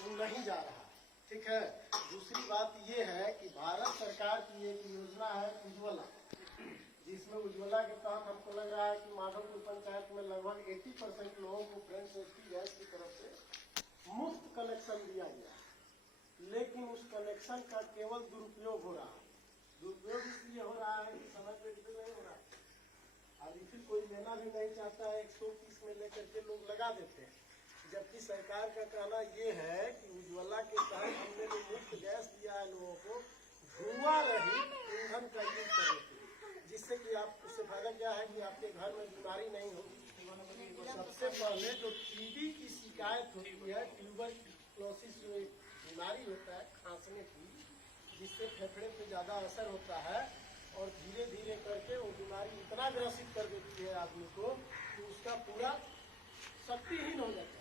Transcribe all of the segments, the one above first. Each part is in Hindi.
वो नहीं जा रहा। ठीक है। दूसरी बात ये है कि भारत सरकार की एक योजना है उज्ज्वला, जिसमें उज्ज्वला के तहत हमको लग रहा है कि माधवपुर पंचायत में लगभग 80% लोगों को फ्रेंड सेफ्टी गैस की तरफ से मुफ्त कनेक्शन दिया गया है। लेकिन उस कनेक्शन का केवल दुरुपयोग हो रहा है। दुरुपयोग इसलिए हो रहा है कि समय पे रिफिल नहीं हो रहा है। अब रिफिल कोई लेना भी नहीं चाहता है, 130 में लेकर के लोग लगा देते हैं। जबकि सरकार का कहना ये है कि उज्ज्वला के तहत हमने जो मुफ्त गैस दिया है लोगों को धुआं रहित ईंधन का यूज करने के लिए, जिससे कि आप उससे फायदा क्या है कि आपके घर में बीमारी नहीं होगी। सबसे पहले जो टीबी की शिकायत होती है, ट्यूबरक्लोसिस जो एक बीमारी होता है खांसने की, जिससे फेफड़े पे ज्यादा असर होता है और धीरे धीरे करके वो बीमारी इतना ग्रसित कर देती है आदमी को कि उसका पूरा शक्तिहीन हो जाता है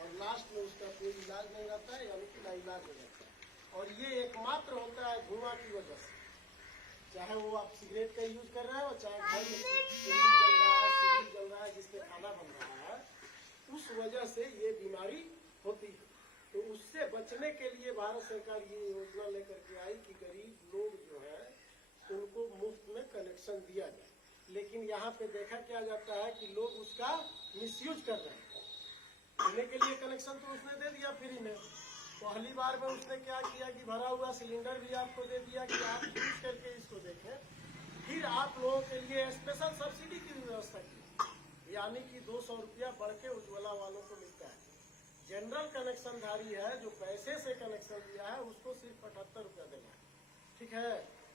और लास्ट में उसका कोई इलाज नहीं रहता है, यानी कि लाइलाज हो जाता है। और ये एकमात्र होता है धुआं की वजह से। चाहे वो आप सिगरेट का यूज कर रहे हो, चाहे घर में सिगरेट जल रहा है जिसपे खाना बन रहा है, उस वजह से ये बीमारी होती है। तो उससे बचने के लिए भारत सरकार ये योजना लेकर के आई कि गरीब लोग जो है उनको मुफ्त में कनेक्शन दिया जाए। लेकिन यहाँ पे देखा क्या जाता है कि लोग उसका मिसयूज कर रहे हैं। देने के लिए कनेक्शन तो उसने दे दिया फ्री में। पहली बार में उसने क्या किया कि भरा हुआ सिलेंडर भी आपको दे दिया कि आप यूज करके इसको देखें। फिर आप लोगों के लिए स्पेशल सब्सिडी की व्यवस्था की, यानी कि 200 रुपया बढ़ के उज्ज्वला वालों को मिलता है। जनरल कनेक्शन धारी है जो पैसे से कनेक्शन दिया है उसको सिर्फ 78 रुपया देना है। ठीक है।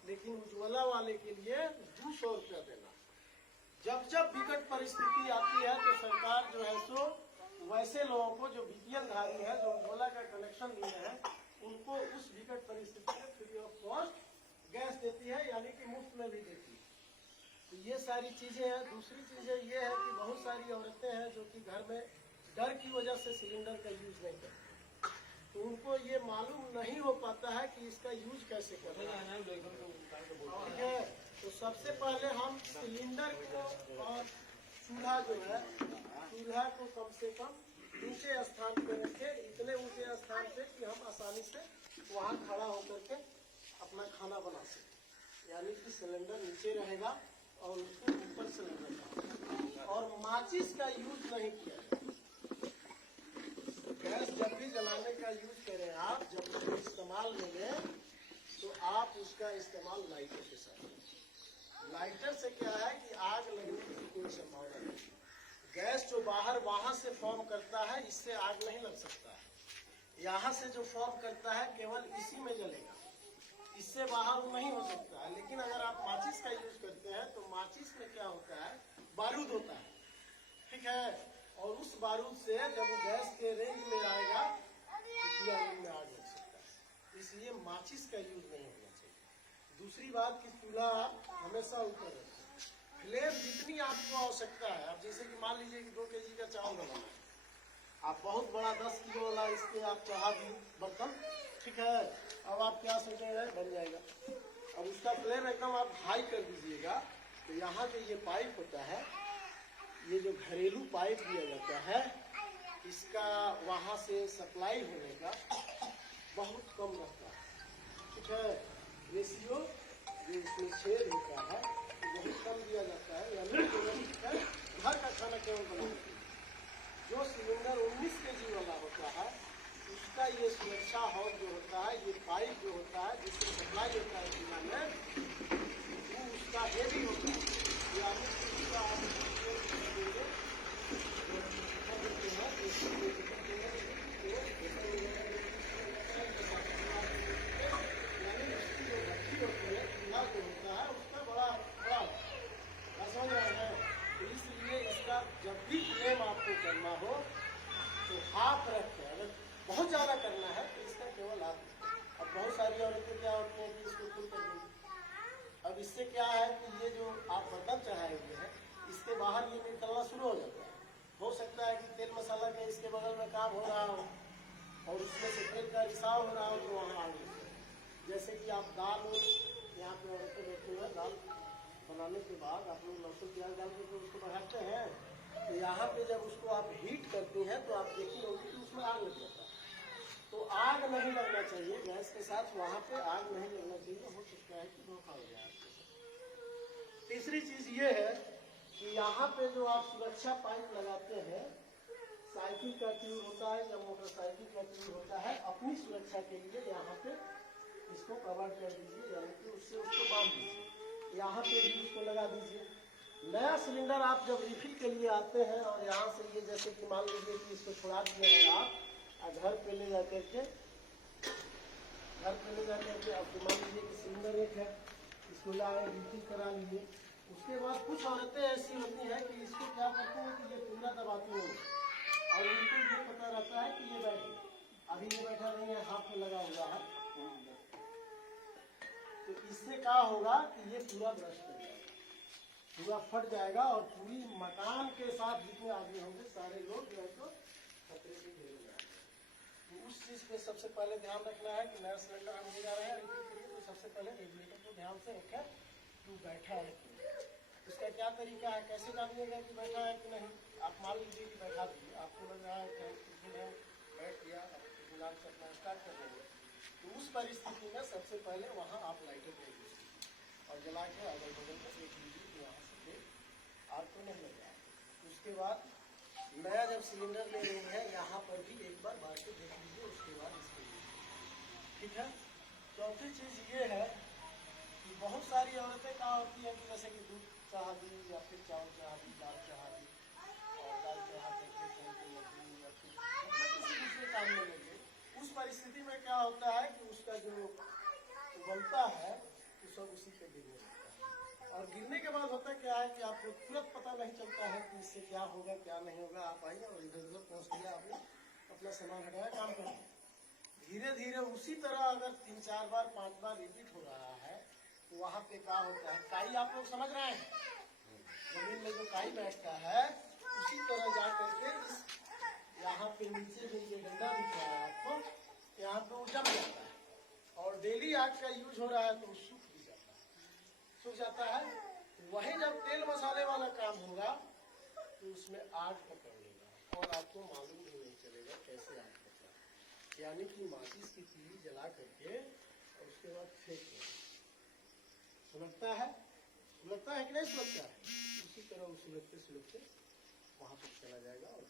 लेकिन उज्ज्वला वाले के लिए 200 रुपया देना। जब जब विकट परिस्थिति आती है तो सरकार जो है सो वैसे लोगों को जो बीपीएल धारी है, जो उज्ज्वला का कनेक्शन लिए हैं, उनको उस विकट परिस्थिति में फ्री ऑफ कॉस्ट गैस देती है, यानी कि मुफ्त में भी देती है। तो ये सारी चीजें हैं। दूसरी चीजें ये है कि बहुत सारी औरतें हैं जो कि घर में डर की वजह से सिलेंडर का यूज नहीं करती, तो उनको ये मालूम नहीं हो पाता है कि इसका यूज कैसे करना है। ठीक है। तो सबसे पहले हम सिलेंडर को और चूल्हा जो है, चूल्हा को कम से कम ऊंचे स्थान पे रखें, इतने ऊंचे स्थान पे कि हम आसानी से वहाँ खड़ा होकर के अपना खाना बना सकें। यानी कि सिलेंडर नीचे रहेगा और उसको ऊपर सिलेंडर, और माचिस का यूज नहीं किया जाए। गैस जब भी जलाने का यूज करें आप, जब भी इस्तेमाल में लें तो आप उसका इस्तेमाल लाइटर के साथ करें। लाइटर से क्या है कि आग लगने की कोई संभावना नहीं। गैस जो बाहर वहां से फॉर्म करता है, इससे आग नहीं लग सकता है। यहाँ से जो फॉर्म करता है केवल इसी में जलेगा, इससे बाहर वो नहीं हो सकता है। लेकिन अगर आप माचिस का यूज करते हैं तो माचिस में क्या होता है, बारूद होता है। ठीक है। और उस बारूद से जब वो गैस के रेंज में आएगा तो पूरा रेंज में आग लग सकता है। इसलिए माचिस का यूज नहीं होना चाहिए। दूसरी बात कि चूल्हा हमेशा ऊपर रखें। फ्लेम जितनी आपको आवश्यकता है, अब जैसे कि मान लीजिए कि 2 केजी का चावल बनाना है, आप बहुत बड़ा 10 किलो वाला इसके आप चढ़ा दी बर्तन। ठीक है। अब आप क्या सोचेंगे, बन जाएगा। अब उसका फ्लेम एकदम आप हाई कर दीजिएगा तो यहाँ जो ये पाइप होता है, ये जो घरेलू पाइप दिया जाता है, इसका वहाँ से सप्लाई होने का बहुत कम रहता है। ठीक है। रेशियो जो इसमें छेद होता है बहुत कम दिया जाता है, यानी घर का खाना केवल बनाने के लिए। जो सिलेंडर 19 केजी वाला होता है उसका ये सुरक्षा हॉल जो होता है, ये पाइप जो होता है जिससे सप्लाई होता है चूल्हा में, वो उसका हेवी होता है। यानी कि उसका जब भी फ्लेम आपको करना हो तो हाफ रखें। अगर बहुत ज्यादा करना है तो इसका केवल हाफ। अब बहुत सारी औरतें क्या होती हैं कि इसको फुल कर देंगी। अब इससे क्या है कि ये जो आप बर्तन चढ़ाए हुए हैं इसके बाहर ये निकलना शुरू हो जाता है। हो सकता है कि तेल मसाला का इसके बगल में काम हो रहा हो और उसमें से तेल का रिसाव हो रहा हो तो वहाँ आग लग जाए। जैसे कि आप दाल, यहाँ पे औरतें बैठे हुए दाल बनाने के बाद आप लोग लहसुन प्याज डाल के उसको बढ़ाते हैं, तो यहाँ पे जब उसको आप हीट करती हैं तो आप देखी होगी कि उसमें आग लग जाता है। तो आग नहीं लगना चाहिए गैस के साथ, वहां पे आग नहीं लगना चाहिए, हो सकता है कि धोखा हो जाए आपके साथ। तीसरी चीज ये है कि यहाँ पे जो आप सुरक्षा पाइप लगाते हैं, साइकिल का ट्यूब होता है या मोटरसाइकिल का ट्यूब होता है, अपनी सुरक्षा के लिए यहाँ पे इसको कवर कर दीजिए, यानी कि उससे उसको बांध दीजिए, यहाँ पे भी उसको लगा दीजिए। नया सिलेंडर आप जब रिफिल के लिए आते हैं और यहाँ से ये जैसे कि मान लीजिए कि इसको छुड़ा दिए हैं आप, घर पे ले जाकर के आपको मान लीजिए कि सिलेंडर एक है, इसको लाए रिफिल करा लिए। उसके बाद कुछ औरतें ऐसी होती हैं कि इसको क्या करते हैं कि ये पूरा दबाती हैं और उनको ये पता रहता है कि ये बैठे, अभी ये बैठा नहीं है, हाथ में लगा हुआ है, तो इससे क्या होगा कि ये पूरा ब्रश कर जाएगा, पूरा फट जाएगा और पूरी मकान के साथ जितने आदमी होंगे सारे लोग जो है तो खतरे से घिरे जाएंगे। तो उस चीज पे सबसे पहले ध्यान रखना है कि नया सिलेंडर हम ले जा रहे हैं रिफिल के लिए, तो सबसे पहले रेगुलेटर को ध्यान से रखें कि बैठा है कि नहीं। इसका क्या तरीका है, कैसे जानिएगा कि बैठा है कि नहीं। आप मान लीजिए कि बैठा दीजिए, आपको लग रहा है कि बैठ गया, फिलहाल से अपना स्टार्ट कर देंगे, तो उस परिस्थिति में सबसे पहले वहाँ आप लाइटर दे दीजिए और जला के अगल बगल में देख लीजिए कि वहाँ से आग तो नहीं लग रहा है। उसके बाद नया जब सिलेंडर ले रहे हैं यहाँ पर भी एक बार बार के देख लीजिए, उसके बाद इसको लीजिए, ठीक है। चौथी चीज ये है कि बहुत सारी औरतें क्या होती हैं कि जैसे कि दूध चढ़ा दी या फिर चावल चढ़ा दी, दाल चढ़ा दी, और दाल चढ़ा करके फोन पे लगी या फिर किसी दूसरे काम में लगे, उस परिस्थिति में क्या होता है कि उसका जो उबलता है तो सब उसी पे गिरने लगता है, और गिरने के बाद होता क्या है कि आपको तुरंत पता नहीं चलता है कि इससे क्या होगा क्या नहीं होगा। आप आइए और इधर उधर पहुँच गया, आपने अपना सामान हटाया, काम कर, धीरे धीरे उसी तरह अगर 3-4 बार 5 बार रिपीट हो रहा है तो वहाँ पे क्या होता है, काई आप लोग समझ रहे हैं, जमीन में जो काई बैठता है उसी तरह जा करके इस यहाँ पे नीचे में ये डंडा दिख रहा है आपको, यहाँ पे वो जम जाता है, और डेली आग का यूज हो रहा है तो सूख भी जाता है, सूख जाता है। वही जब तेल मसाले वाला काम होगा तो उसमें आग पकड़ लेगा और आपको मालूम भी नहीं चलेगा कैसे आग पकड़ा, यानी कि माचिस की तीली जला करके और उसके बाद फेंक देगा, सुलगता है कि नहीं सुलगता है, उसी तरह वो सुलगते सुलगते वहां पर चला जाएगा और